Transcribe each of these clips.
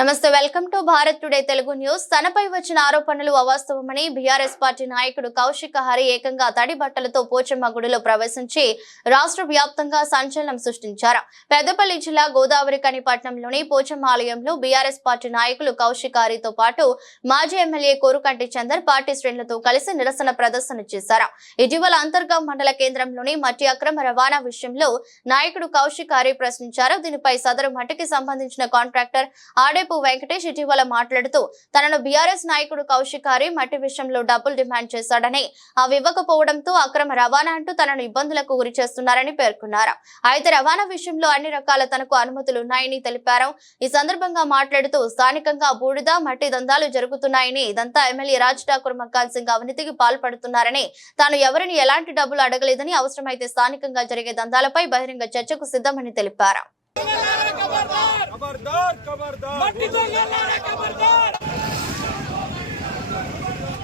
నమస్తే welcome to Bharat today Telugu news. తనపై వచ్చిన ఆరోపణలు అవాస్తవమని బీఆర్ఎస్ పార్టీ నాయకుడు కౌశిక్ హరి ఏకంగా తడి బట్టలతో పోచమ్మ గుడిలో ప్రవేశించి రాష్ట్ర వ్యాప్తంగా సంచలనం సృష్టించారు. పెద్దపల్లి జిల్లా గోదావరి కనిపట్నంలోని పోచమ్మ ఆలయంలో బీఆర్ఎస్ పార్టీ నాయకులు కౌశిక్ హరితో పాటు మాజీ ఎమ్మెల్యే కోరుకంటి చందర్ పార్టీ శ్రేణులతో కలిసి నిరసన ప్రదర్శన చేశారు. ఇటీవల అంతర్గా మండల కేంద్రంలోని మట్టి అక్రమ రవాణా విషయంలో నాయకుడు కౌశిక్ హరి ప్రశ్నించారు. దీనిపై సదరు మట్టికి సంబంధించిన కాంట్రాక్టర్ ఆడేపు వెంకటేష్ ఇటీవల మాట్లాడుతూ తనను బీఆర్ఎస్ నాయకుడు కౌశిక్ హరి మట్టి విషయంలో డబ్బులు డిమాండ్ చేశాడని అవి ఇవ్వకపోవడంతో అక్రమ రవాణా అంటూ తనను ఇబ్బందులకు గురి చేస్తున్నారని పేర్కొన్నారు. అయితే రవాణా విషయంలో అన్ని రకాల తనకు అనుమతులు ఉన్నాయని తెలిపారు. ఈ సందర్భంగా మాట్లాడుతూ స్థానికంగా బూడిద మట్టి దందాలు జరుగుతున్నాయని ఇదంతా ఎమ్మెల్యే రాజ్ ఠాకూర్ మక్కాన్ సింగ్ అవినీతికి పాల్పడుతున్నారని తాను ఎవరిని ఎలాంటి డబ్బులు అడగలేదని అవసరమైతే స్థానికంగా జరిగే దందాలపై బహిరంగ చర్చకు సిద్ధమని తెలిపారు.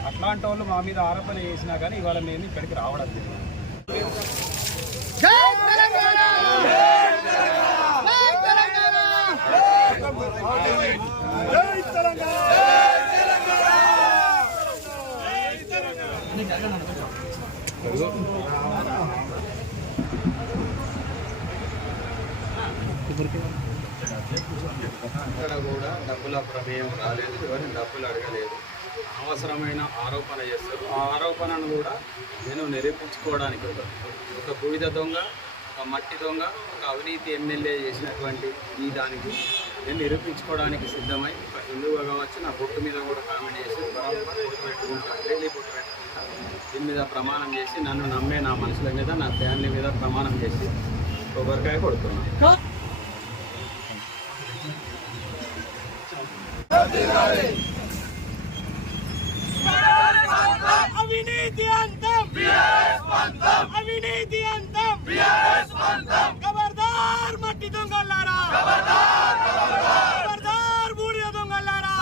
అట్లాంటి వాళ్ళు మా మీద ఆరోపణ చేసినా కానీ ఇవాళ మేము ఇక్కడికి రావడం లేదు ఇక్కడ కూడా డబ్బుల ప్రమేయం రాలేదు ఎవరిని డబ్బులు అడగలేదు. అవసరమైన ఆరోపణ చేస్తారు. ఆ ఆరోపణను కూడా నేను నిరూపించుకోవడానికి ఒక బూడిద దొంగ ఒక మట్టి దొంగ ఒక అవినీతి ఎమ్మెల్యే చేసినటువంటి ఈ దానికి నేను నిరూపించుకోవడానికి సిద్ధమై ఒక హిందువుగా కావచ్చు నా బొట్టు మీద కూడా కామెంట్ చేసి బరాబర్ బొట్టు పెట్టుకుంటా డైలీ బొట్టు పెట్టుకుంటా దీని మీద ప్రమాణం చేసి నన్ను నమ్మే నా మనుషుల మీద నా ఫ్యామిలీ మీద ప్రమాణం చేసి కొబ్బరికాయ కొడుతున్నాను అవినీతి అంతం. అవినీతి అంతం. ఖబర్దార్ మట్టి దొంగలారా ఖబర్దార్ బూడిద దొంగలారా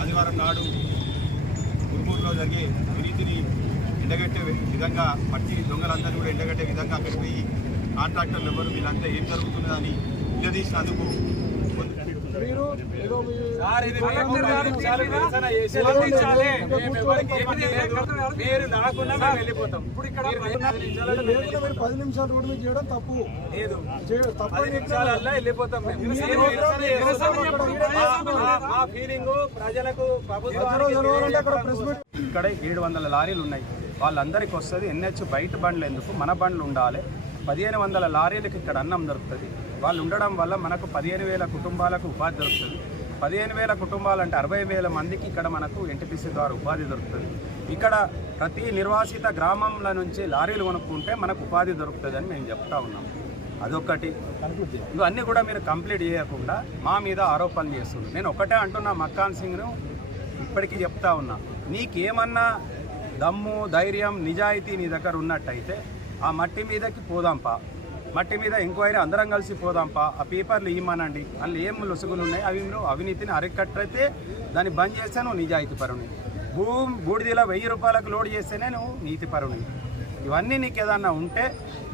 ఆదివారం నాడు గురుమూరులో జరిగే అవినీతిని ఎండగట్టే విధంగా మట్టి దొంగలందరినీ కూడా ఎండగట్టే విధంగా అక్కడికి పోయి కాంట్రాక్టర్లు ఎవరు వీళ్ళంతా ఏం జరుగుతున్నదని నిలదీసినందుకు మీరు నాకున్నా మేము వెళ్ళిపోతాం. ఇప్పుడు ఇక్కడ పది నిమిషాలు రోడ్డు మీద చేయడం తప్పు. లేదు. చేయడం తప్పు పది నిమిషాలల్లో వెళ్ళిపోతాం మా- ఫీలింగ్ ప్రజలకు ఇక్కడ ఏడు వందల లారీలు ఉన్నాయి. వాళ్ళందరికీ వస్తుంది. ఎన్హెచ్ బయట బండ్లు ఎందుకు? మన బండ్లు ఉండాలి. పదిహేను వందల లారీలకు ఇక్కడ అన్నం దొరుకుతుంది. వాళ్ళు ఉండడం వల్ల మనకు పదిహేను వేల కుటుంబాలకు ఉపాధి దొరుకుతుంది. పదిహేను వేల కుటుంబాలు అంటే అరవై వేల మందికి ఇక్కడ మనకు ఎన్టీపీసీ ద్వారా ఉపాధి దొరుకుతుంది. ఇక్కడ ప్రతి నిర్వాసిత గ్రామంల నుంచి లారీలు కొనుక్కుంటే మనకు ఉపాధి దొరుకుతుంది అని మేము చెప్తా ఉన్నాం. అదొకటి ఇవన్నీ కూడా మీరు కంప్లీట్ చేయకుండా మా మీద ఆరోపణలు చేస్తున్నారు. నేను ఒకటే అంటున్నా మక్కాన్ సింగ్ను ఇప్పటికీ చెప్తా ఉన్నా. నీకేమన్నా దమ్ము ధైర్యం నిజాయితీ నీ దగ్గర ఉన్నట్టయితే ఆ మట్టి మీదకి పోదాంపా. మట్టి మీద ఎంక్వైరీ అందరం కలిసి పోదాంపా. ఆ పేపర్లు ఇవ్వమనండి అందులో ఏం లొసుగులు ఉన్నాయి అవి నువ్వు అవినీతిని అరికట్టయితే దాన్ని బంద్ చేస్తే నువ్వు నిజాయితీ పరుని భూమి బూడిదలో వెయ్యి రూపాయలకు లోడ్ చేస్తేనే నువ్వు నీతి పరుని ఇవన్నీ నీకు ఏదన్నా ఉంటే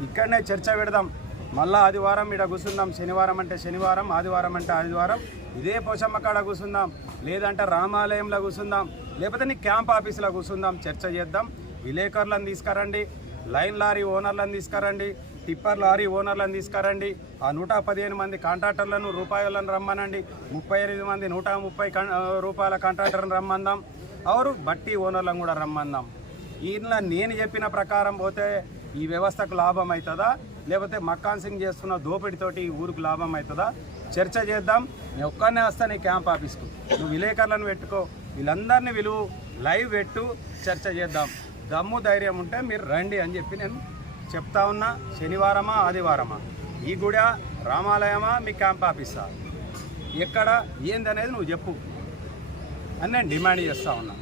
ఇక్కడనే చర్చ పెడదాం. మళ్ళీ ఆదివారం ఇక్కడ కూర్చుందాం. శనివారం అంటే శనివారం ఆదివారం అంటే ఆదివారం. ఇదే పోషమ్మ కాడ కూర్చుందాం. లేదంటే రామాలయంలో కూర్చుందాం. లేకపోతే నీ క్యాంప్ ఆఫీసులో కూర్చుందాం. చర్చ చేద్దాం. విలేకరులను తీసుకురండి. లైన్ లారీ ఓనర్లను తీసుకురండి టిప్పర్ లారీ ఓనర్లను తీసుకురండి ఆ నూట పదిహేను మంది కాంట్రాక్టర్లను రూపాయలను రమ్మనండి. ముప్పై ఎనిమిది మంది నూట ముప్పై రూపాయల కాంట్రాక్టర్ని రమ్మందాం. అవరు బట్టి ఓనర్లను కూడా రమ్మందాం. ఈయన నేను చెప్పిన ప్రకారం పోతే ఈ వ్యవస్థకు లాభం అవుతుందా లేకపోతే మక్కాన్ సింగ్ చేస్తున్న దోపిడితోటి ఈ ఊరికి లాభం అవుతుందా చర్చ చేద్దాం. నేను ఒక్కనే వస్తా నీ క్యాంప్ ఆఫీస్కు. నువ్వు విలేకరులను పెట్టుకో. వీళ్ళందరినీ విలువ లైవ్ పెట్టు చర్చ చేద్దాం. దమ్ము ధైర్యం ఉంటే మీరు రండి అని చెప్పి నేను చెప్తా ఉన్నా. శనివారమా ఆదివారమా? ఈ గుడ రామాలయమా మీ క్యాంప్ ఆఫీసా? ఎక్కడ ఏందనేది నువ్వు చెప్పు అని నేను డిమాండ్ చేస్తూ ఉన్నా.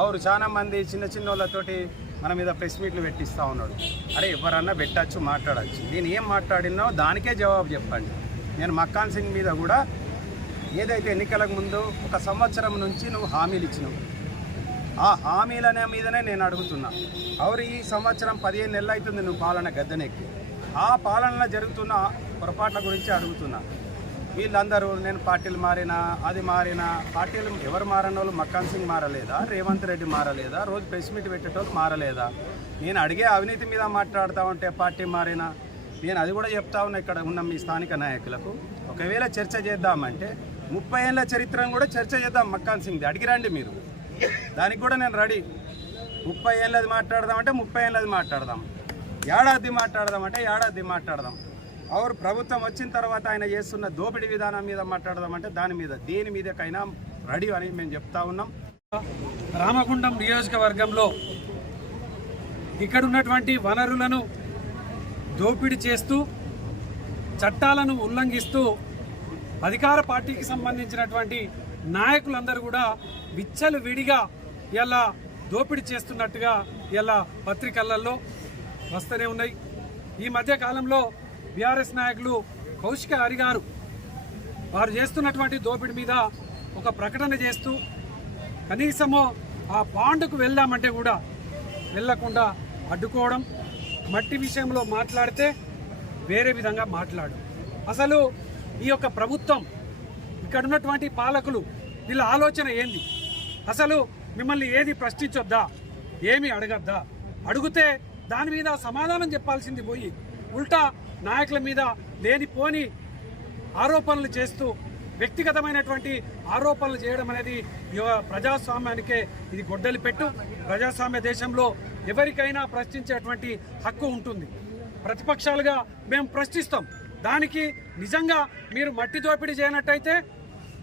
అవురు చాలా మంది చిన్న చిన్న వాళ్ళతోటి మన మీద ప్రెస్ మీట్లు పెట్టిస్తూ ఉన్నాడు. అరే ఎవరన్నా పెట్టచ్చు మాట్లాడచ్చు. నేను ఏం మాట్లాడినో దానికే జవాబు చెప్పండి. నేను మక్కాన్ సింగ్ మీద కూడా ఏదైతే ఎన్నికలకు ముందు ఒక సంవత్సరం నుంచి నువ్వు హామీలు ఇచ్చినావు ఆ హామీలనే మీదనే నేను అడుగుతున్నా. అవరు ఈ సంవత్సరం పదిహేను నెలలు అవుతుంది నువ్వు పాలన గద్దెనెక్కి. ఆ పాలనలో జరుగుతున్న పొరపాట్ల గురించి అడుగుతున్నా. వీళ్ళందరూ నేను పార్టీలు మారినా అది మారినా పార్టీలు ఎవరు మారని వాళ్ళు మక్కాన్ సింగ్ మారలేదా రేవంత్ రెడ్డి మారలేదా రోజు ప్రెస్ మీట్ పెట్టేటోళ్ళు మారలేదా? నేను అడిగే అవినీతి మీద మాట్లాడుతూ ఉంటే పార్టీ మారినా? నేను అది కూడా చెప్తా ఉన్నా ఇక్కడ ఉన్న మీ స్థానిక నాయకులకు. ఒకవేళ చర్చ చేద్దామంటే ముప్పై ఏళ్ళ చరిత్రను కూడా చర్చ చేద్దాం మక్కాన్ సింగ్ది. అడిగిరండి మీరు. దానికి కూడా నేను రెడీ. ముప్పై ఏళ్ళది మాట్లాడదాం అంటే ముప్పై ఏళ్ళది మాట్లాడదాం. ఏడాది మాట్లాడదాం అంటే ఏడాది మాట్లాడదాం. అవరు ప్రభుత్వం వచ్చిన తర్వాత ఆయన చేస్తున్న దోపిడీ విధానం మీద మాట్లాడదాం అంటే దాని మీద దేని మీదకైనా రెడీ అని మేము చెప్తా ఉన్నాం. రామగుండం నియోజకవర్గంలో ఇక్కడ ఉన్నటువంటి వనరులను దోపిడీ చేస్తూ చట్టాలను ఉల్లంఘిస్తూ అధికార పార్టీకి సంబంధించినటువంటి నాయకులందరూ కూడా విచ్చలు విడిగా ఇలా దోపిడీ చేస్తున్నట్టుగా ఇలా పత్రికలలో వస్తూనే ఉన్నాయి. ఈ మధ్య కాలంలో బీఆర్ఎస్ నాయకులు కౌశిక హరి గారు వారు చేస్తున్నటువంటి దోపిడీ మీద ఒక ప్రకటన చేస్తూ కనీసము ఆ పాండుకు వెళ్దామంటే కూడా వెళ్ళకుండా అడ్డుకోవడం మట్టి విషయంలో మాట్లాడితే వేరే విధంగా మాట్లాడు అసలు ఈ యొక్క ప్రభుత్వం ఇక్కడ ఉన్నటువంటి పాలకులు వీళ్ళ ఆలోచన ఏంది? అసలు మిమ్మల్ని ఏది ప్రశ్నించొద్దా? ఏమి అడగద్దా? అడిగితే దాని మీద సమాధానం చెప్పాల్సింది పోయి ఉల్టా నాయకుల మీద లేనిపోని ఆరోపణలు చేస్తూ వ్యక్తిగతమైనటువంటి ఆరోపణలు చేయడం అనేది ప్రజాస్వామ్యానికే ఇది గొడ్డలి పెట్టు. ప్రజాస్వామ్య దేశంలో ఎవరికైనా ప్రశ్నించేటువంటి హక్కు ఉంటుంది. ప్రతిపక్షాలుగా మేము ప్రశ్నిస్తాం. దానికి నిజంగా మీరు మట్టి దోపిడీ చేయనట్టయితే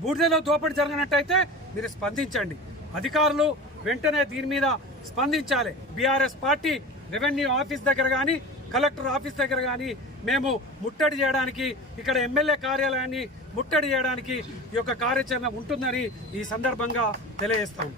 బూడిదలో దోపిడీ జరిగినట్టయితే మీరు స్పందించండి. అధికారులు వెంటనే దీని మీద స్పందించాలి. బీఆర్ఎస్ పార్టీ రెవెన్యూ ఆఫీస్ దగ్గర కానీ కలెక్టర్ ఆఫీస్ దగ్గర కానీ మేము ముట్టడి చేయడానికి ఇక్కడ ఎమ్మెల్యే కార్యాలయాన్ని ముట్టడి చేయడానికి ఈ యొక్క కార్యాచరణ ఉంటుందని ఈ సందర్భంగా తెలియజేస్తాం